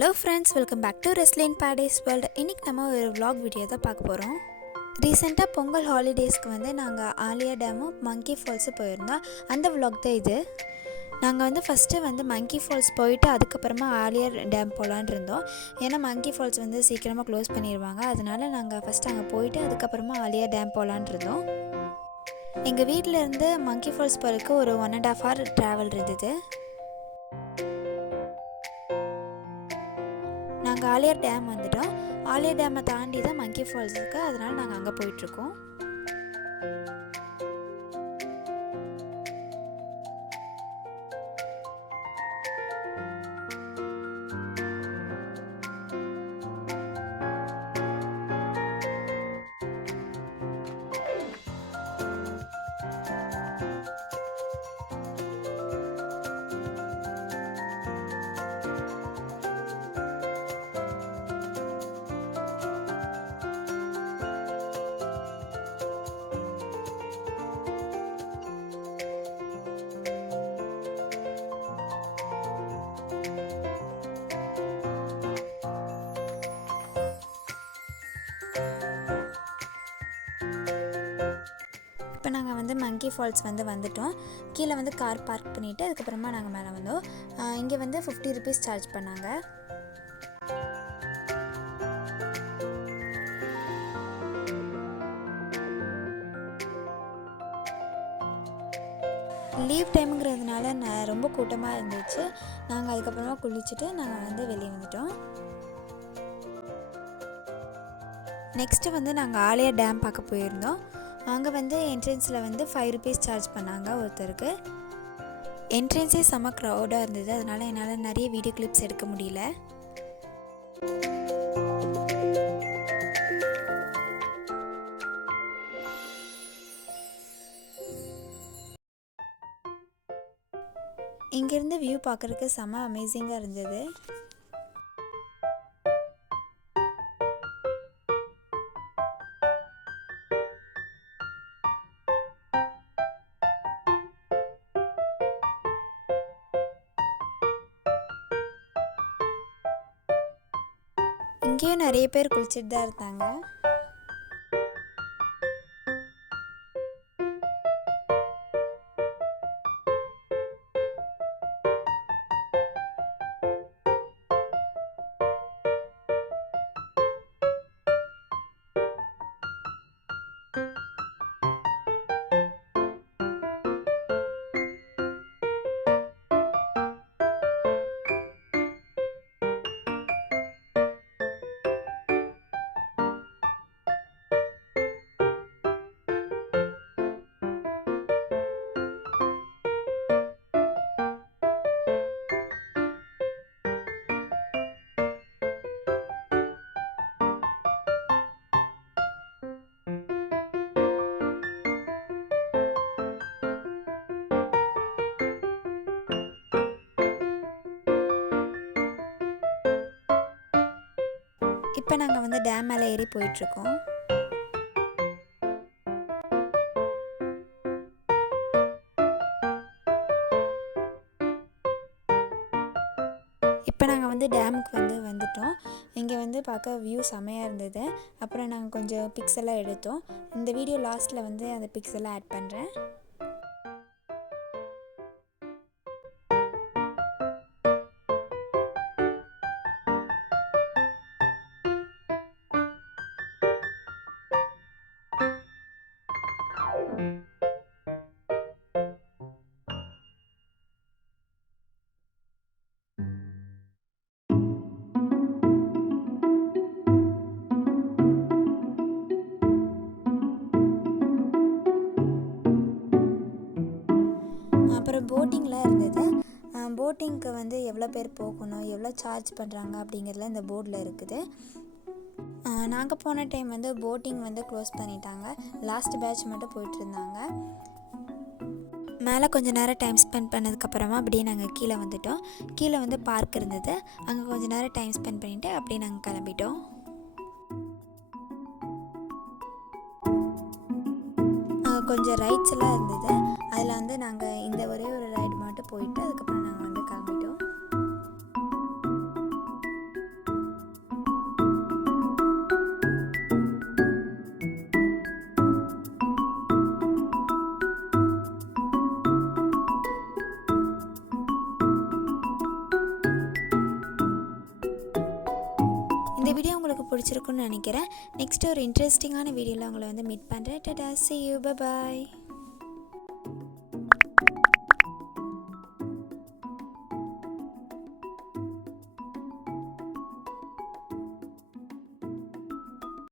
Hello friends, welcome back to wrestling paradise world. இன்றைக்கி நம்ம ஒரு vlog வீடியோ தான் பார்க்க போகிறோம். ரீசெண்டாக பொங்கல் ஹாலிடேஸ்க்கு வந்து நாங்கள் ஆலியா டேமும் மங்கி ஃபால்ஸு போயிருந்தோம். அந்த vlog தான் இது. நாங்கள் வந்து ஃபஸ்ட்டு வந்து மங்கி ஃபால்ஸ் போயிட்டு அதுக்கப்புறமா ஆலியார் டேம் போகலான் இருந்தோம். ஏன்னா மங்கி ஃபால்ஸ் வந்து சீக்கிரமாக க்ளோஸ் பண்ணிடுவாங்க. அதனால நாங்கள் ஃபஸ்ட்டு அங்கே போயிட்டு அதுக்கப்புறமா ஆலியார் டேம் போகலான் இருந்தோம். எங்கள் வீட்டிலேருந்து மங்கி ஃபால்ஸ் போகிறதுக்கு ஒரு 1.5 hour ட்ராவல் இருந்தது. நாங்கள் ஆலியார் டேம் வந்துட்டோம். ஆலியார் டேமை தாண்டி தான் மங்கி ஃபால்ஸ் இருக்குது. அதனால் நாங்கள் அங்கே போயிட்டுருக்கோம். இப்போ நாங்கள் வந்து மங்கி ஃபால்ஸ் வந்துட்டோம். கீழே வந்து கார் பார்க் பண்ணிவிட்டு அதுக்கப்புறமா நாங்கள் மேலே வந்தோம். இங்கே வந்து 50 rupees சார்ஜ் பண்ணாங்க. லீவ் டைமுங்கிறதுனால ரொம்ப கூட்டமாக இருந்துச்சு. நாங்கள் அதுக்கப்புறமா குளிச்சுட்டு நாங்கள் வந்து வெளியே வந்துட்டோம். நெக்ஸ்ட்டு வந்து நாங்கள் ஆலியார் டேம் பார்க்க போயிருந்தோம். அங்கே வந்து என்ட்ரன்ஸில் வந்து 5 rupees சார்ஜ் பண்ணாங்க ஒருத்தருக்கு. என்ட்ரன்ஸே செம்ம க்ரௌடாக இருந்தது. அதனால் என்னால் நிறைய வீடியோ கிளிப்ஸ் எடுக்க முடியல. இங்கேருந்து வியூ பார்க்குறதுக்கு செம்ம அமேசிங்காக இருந்தது. இங்கேயும் நிறைய பேர் குளிச்சுட்டு தான் இருந்தாங்க. இப்போ நாங்கள் வந்து டேம் மேலே ஏறி போயிட்டுருக்கோம். இப்போ நாங்கள் வந்து டேமுக்கு வந்துட்டோம். இங்கே வந்து பார்க்க வியூ செமையாக இருந்தது. அப்புறம் நாங்கள் கொஞ்சம் பிக்ஸ் எல்லாம் எடுத்தோம். இந்த வீடியோ லாஸ்ட்டில் வந்து அந்த பிக்ஸ் எல்லாம் ஆட் பண்ணுறேன். அப்புறம் போட்டிங்லாம் இருந்தது. போட்டிங்க்கு வந்து எவ்வளோ பேர் போகணும், எவ்வளோ சார்ஜ் பண்ணுறாங்க அப்படிங்கிறதுலாம் இந்த போர்டில் இருக்குது. நாங்கள் போன டைம் வந்து போட்டிங் வந்து க்ளோஸ் பண்ணிட்டாங்க. லாஸ்ட் பேட்ச் மட்டும் போயிட்டுருந்தாங்க. மேலே கொஞ்சம் நேரம் டைம் ஸ்பெண்ட் பண்ணதுக்கப்புறமா அப்படியே நாங்கள் கீழே வந்துட்டோம். கீழே வந்து பார்க் இருந்தது. அங்கே கொஞ்சம் நேரம் டைம் ஸ்பெண்ட் பண்ணிவிட்டு அப்படியே நாங்கள் கிளம்பிட்டோம். கொஞ்சம் ரைட்ஸ் எல்லாம் இருந்தது. அதில் வந்து நாங்கள் இந்த ஒரே ஒரு ரைடு மட்டும் போயிட்டு அதுக்கப்புறம் நாங்கள் வந்து கிளம்பிட்டோம். இந்த வீடியோ உங்களுக்கு பிடிச்சிருக்குன்னு நினைக்கிறேன். நெக்ஸ்ட் ஒரு இன்ட்ரெஸ்டிங்கான வீடியோவில் உங்களை வந்து மீட் பண்ணுறேன். Tata, see you, bye bye.